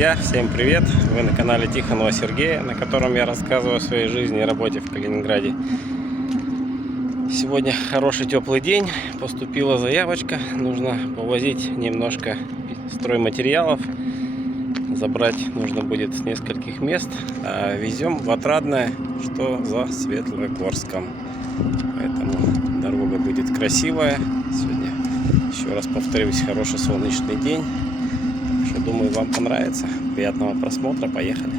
Друзья, всем привет! Вы на канале Тихонова Сергея, на котором я рассказываю о своей жизни и работе в Калининграде. Сегодня хороший теплый день, поступила заявочка, нужно повозить немножко стройматериалов. Забрать нужно будет с нескольких мест, а везем в Отрадное, что за Светлогорском. Поэтому дорога будет красивая. Сегодня, еще раз повторюсь, хороший солнечный день. Так что думаю, вам понравится. Приятного просмотра, поехали.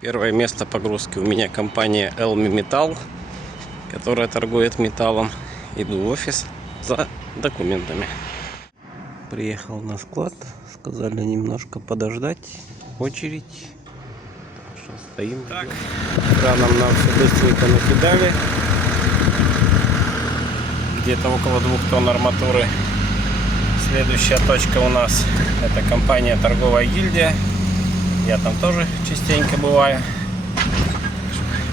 Первое место погрузки у меня компания Elmi Металл, которая торгует металлом. Иду в офис за документами. Приехал на склад, сказали немножко подождать, очередь. Так что стоим. Так, краном нам все быстренько накидали. Где-то около 2 тонн арматуры. Следующая точка у нас это компания Торговая гильдия. Я там тоже частенько бываю.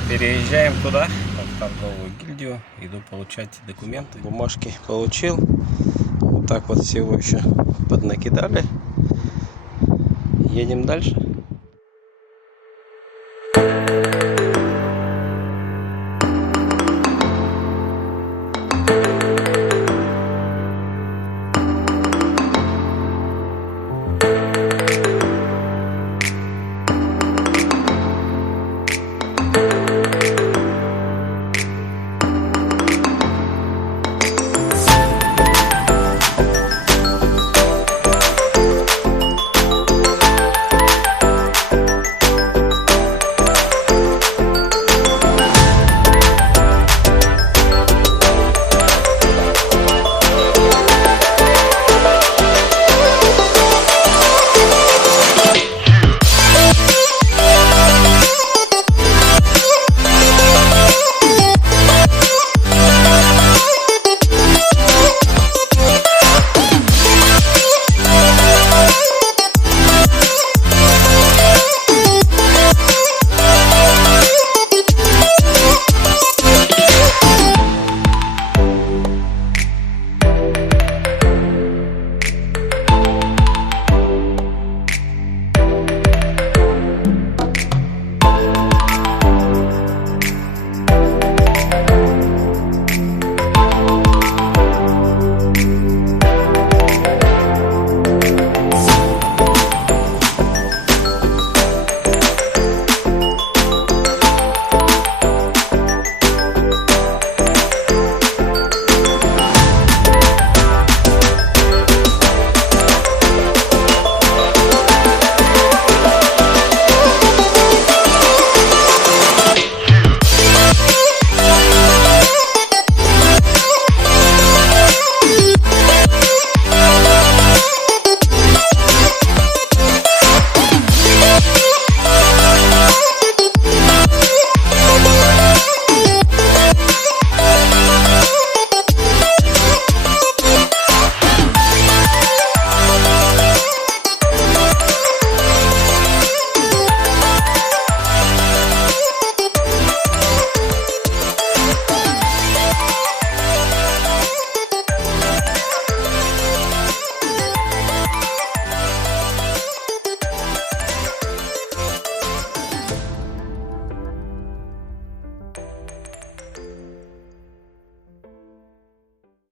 Переезжаем туда, в торговую гильдию. Иду получать документы. Бумажки получил. Вот так вот всего еще поднакидали. Едем дальше.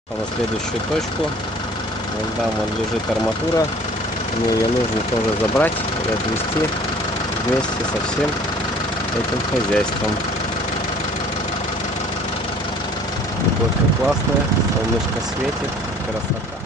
На следующую точку. Вон там лежит арматура. Мне ее нужно тоже забрать и отвезти вместе со всем этим хозяйством. Погодка классная, солнышко светит, красота.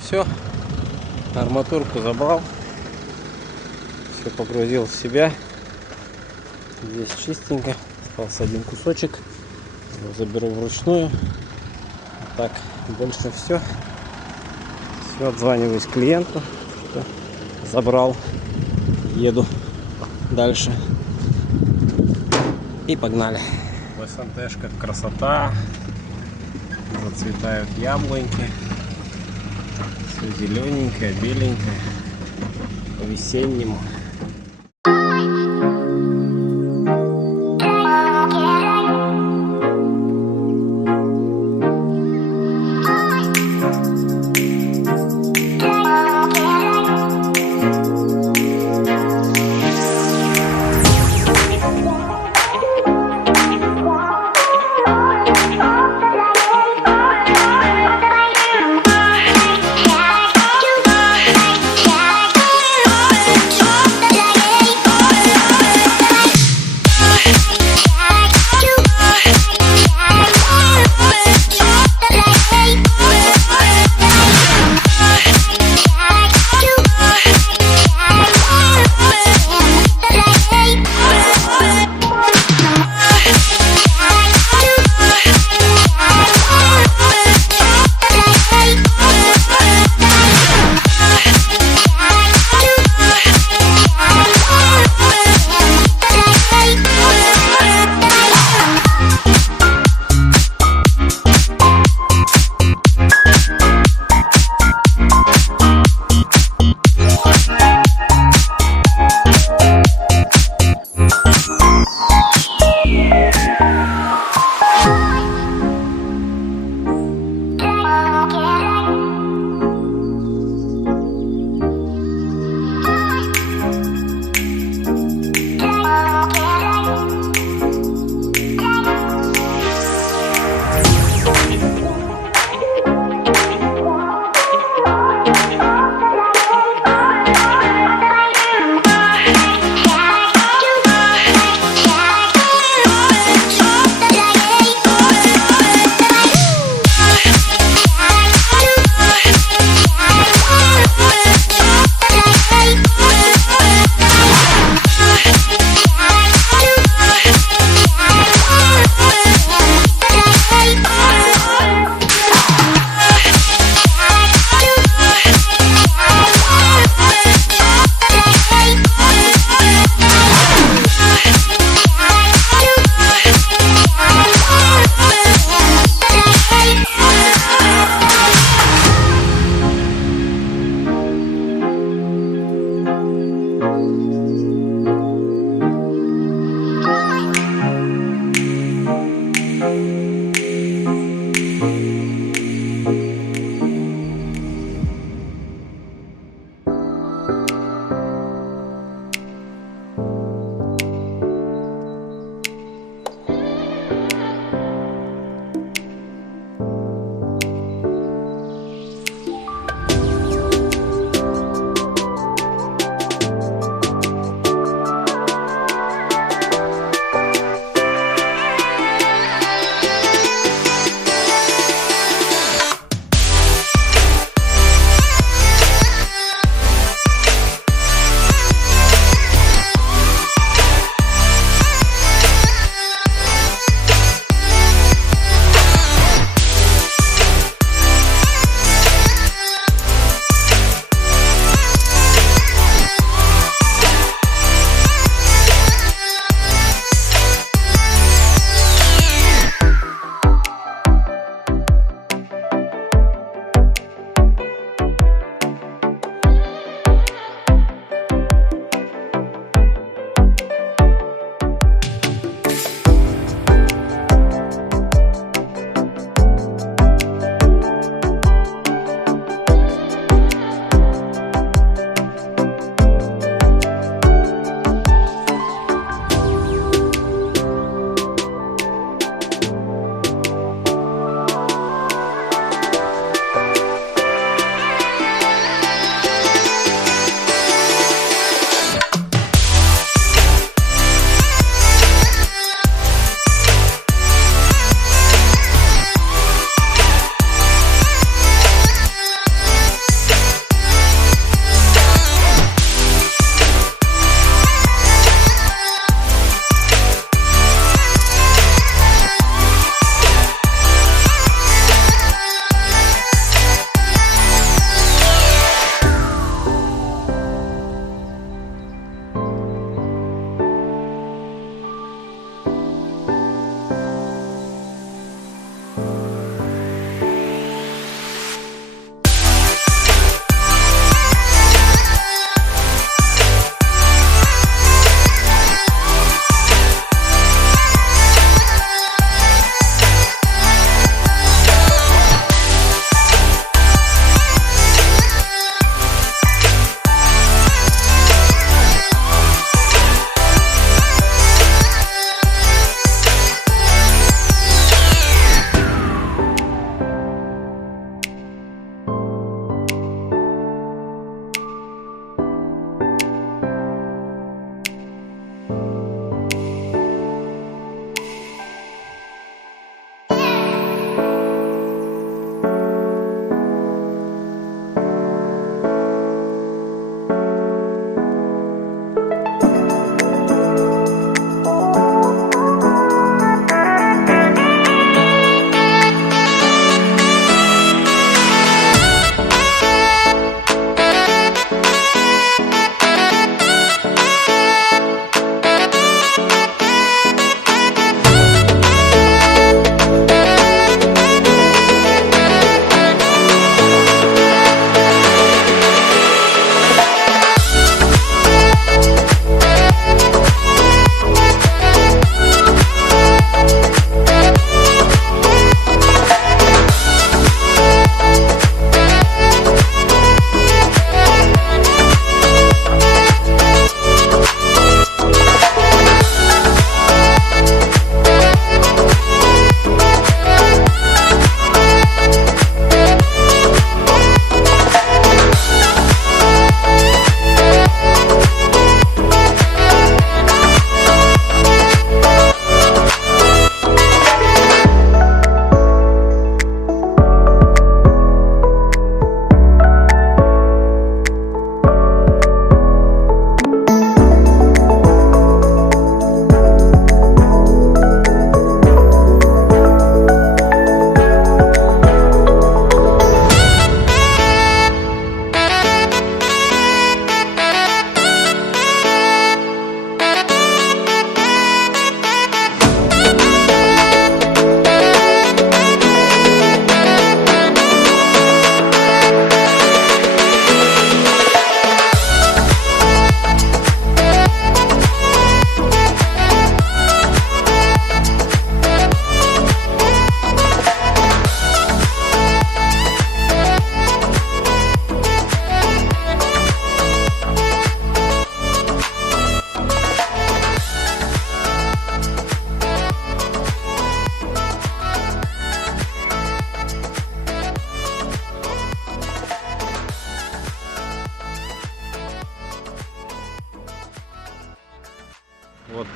Все, арматурку забрал, все погрузил в себя. Здесь чистенько, остался один кусочек, его заберу вручную. Так, больше все. Все, отзваниваюсь клиенту, что забрал, еду дальше и погнали. В СНТшках красота, зацветают яблоньки. Все зелененькое, беленькое, по-весеннему.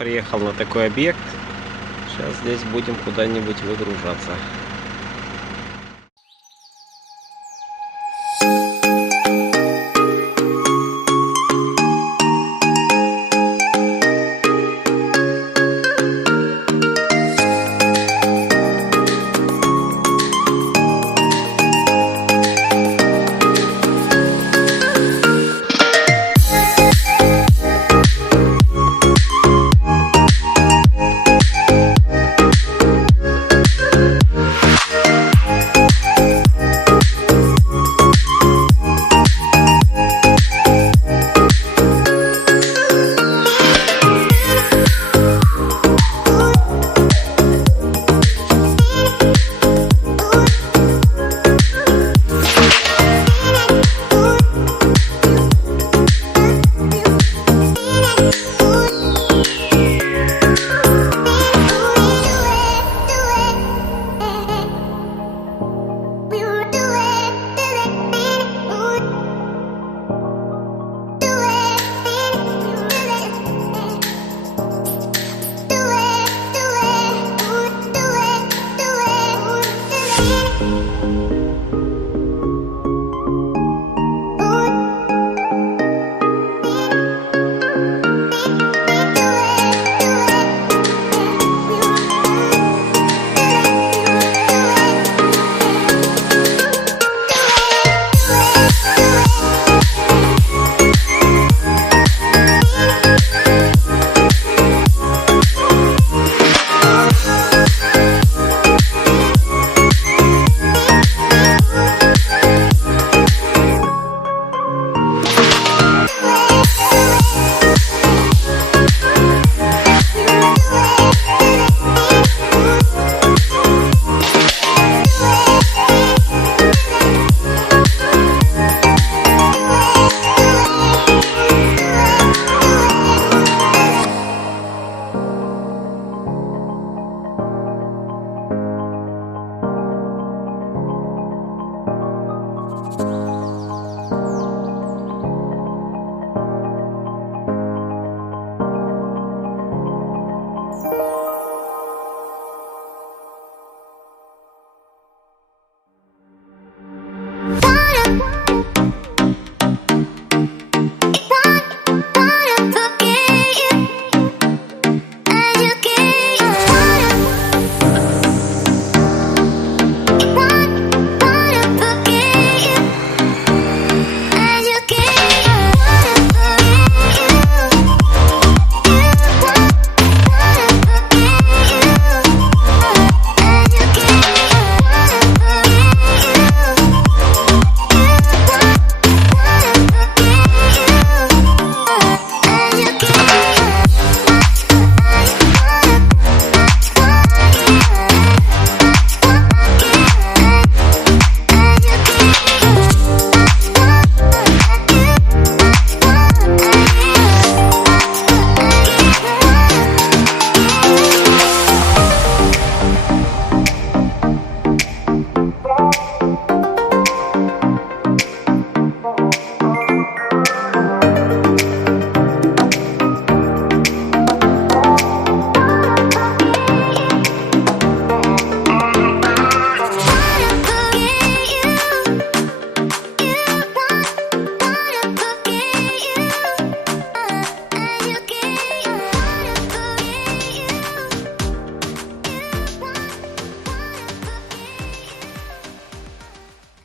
Приехал на такой объект. Сейчас здесь будем куда-нибудь выгружаться.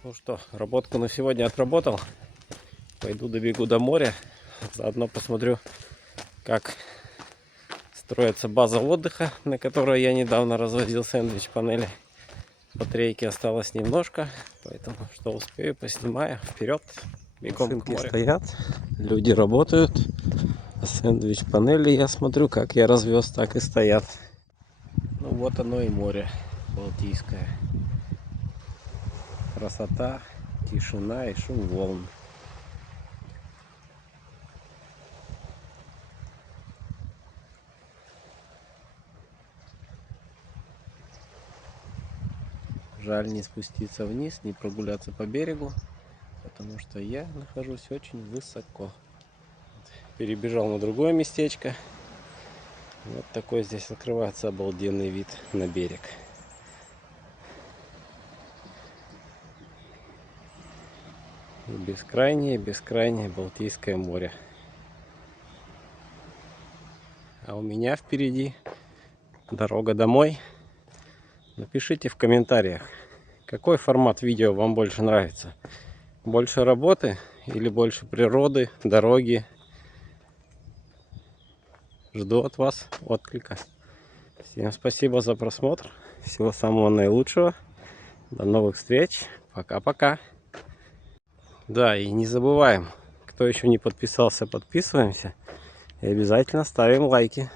Ну что, работку на сегодня отработал. Пойду добегу до моря. Заодно посмотрю, как строится база отдыха, на которой я недавно разводил сэндвич-панели. Батарейки осталось немножко, поэтому что успею, поснимаю. Вперед, бегом к морю. Стоят, люди работают. А сэндвич-панели, я смотрю, как я развез, так и стоят. Ну вот оно и море Балтийское. Красота, тишина и шум волн. Жаль не спуститься вниз, не прогуляться по берегу, потому что я нахожусь очень высоко. Перебежал на другое местечко. Вот такой здесь открывается обалденный вид на берег. Бескрайнее, бескрайнее Балтийское море. А у меня впереди дорога домой. Напишите в комментариях, какой формат видео вам больше нравится. Больше работы или больше природы, дороги. Жду от вас отклика. Всем спасибо за просмотр. Всего самого наилучшего. До новых встреч. Пока-пока. Да, и не забываем, кто еще не подписался, подписываемся. И обязательно ставим лайки.